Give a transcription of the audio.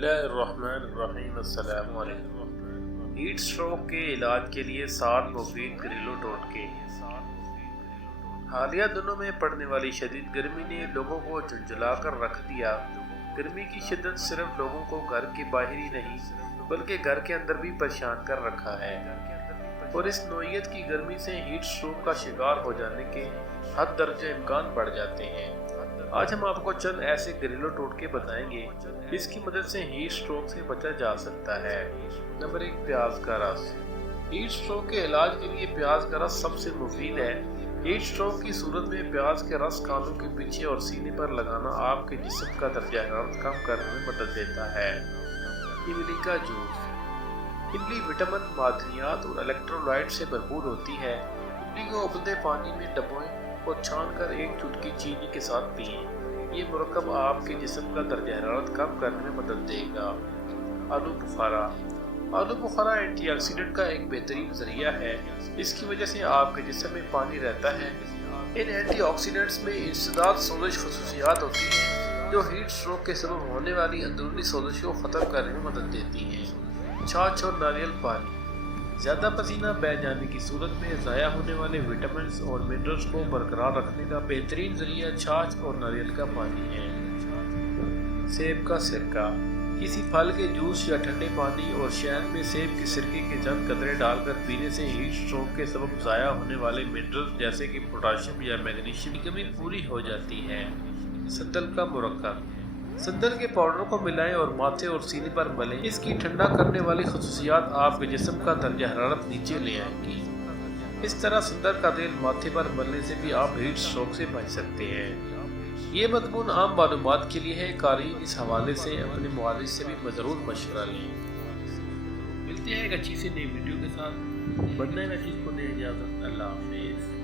اللہ الرحمن الرحیم۔ السلام علیکم۔ ہیٹ سٹروک کے علاج کے لیے 7 مفید گھریلو ٹوٹکے۔ حالیہ دنوں میں پڑنے والی شدید گرمی نے لوگوں کو جھنجھلا کر رکھ دیا۔ گرمی کی شدت صرف لوگوں کو گھر کے باہر ہی نہیں بلکہ گھر کے اندر بھی پریشان کر رکھا ہے، اور اس نوعیت کی گرمی سے ہیٹ سٹروک کا شکار ہو جانے کے حد درجہ امکان بڑھ جاتے ہیں۔ آج ہم آپ کو چند ایسے گھریلو ٹوٹکے بتائیں گے جس کی مدد سے ہیٹ سٹروک سے بچا جا سکتا ہے۔ نمبر 1، پیاز کا رس۔ ہیٹ سٹروک کے علاج کے لیے پیاز کا رس سب سے مفید ہے۔ ہیٹ سٹروک کی صورت میں پیاز کے رس کانوں کے پیچھے اور سینے پر لگانا آپ کے جسم کا درجہ حرارت کم کرنے میں مدد دیتا ہے۔ املی کا جوس۔ املی وٹامن، معدنیات اور الیکٹرولائٹ سے بھرپور ہوتی ہے۔ املی کو ابلتے پانی میں ڈبوئیں اور چھان کر 1 چٹکی چینی کے ساتھ پئیں۔ یہ مرکب آپ کے جسم کا درجہ حرارت کم کرنے میں مدد دے گا۔ آلو بخارا۔ آلو بخارا اینٹی آکسیڈنٹ کا ایک بہترین ذریعہ ہے۔ اس کی وجہ سے آپ کے جسم میں پانی رہتا ہے۔ ان اینٹی آکسیڈنٹس میں انسداد سوزش خصوصیات ہوتی ہیں جو ہیٹ سٹروک کے سبب ہونے والی اندرونی سوزش کو ختم کرنے میں مدد دیتی ہیں۔ چھاچھ اور ناریل پانی۔ زیادہ پسینہ بہہ جانے کی صورت میں ضائع ہونے والے وٹامنز اور منرلز کو برقرار رکھنے کا بہترین ذریعہ چھاچھ اور ناریل کا پانی ہے۔ سیب کا سرکہ۔ کسی پھل کے جوس یا ٹھنڈے پانی اور شہد میں سیب کے سرکے کے چند قطرے ڈال کر پینے سے ہیٹ سٹروک کے سبب ضائع ہونے والے منرلز جیسے کہ پوٹاشیم یا میگنیشیم کی کمی پوری ہو جاتی ہے۔ سندل کا مرکب۔ سندل کے پاؤڈر کو ملائیں اور ماتھے اور سینے پر ملیں۔ اس کی ٹھنڈا کرنے والی خصوصیات آپ کے جسم کا درجہ حرارت نیچے لے آئیں گی۔ اس طرح سندل کا تیل ماتھے پر ملنے سے بھی آپ ہیٹ سٹروک سے بچ سکتے ہیں۔ یہ مضمون عام معلومات کے لیے ہے۔ قارئین اس حوالے سے اپنے معالج سے بھی ضرور مشورہ لیں۔ ملتے ہیں ایک اچھی سی نئی ویڈیو کے ساتھ۔ بننا نہ چیز کو دیں اجازت۔ اللہ حافظ۔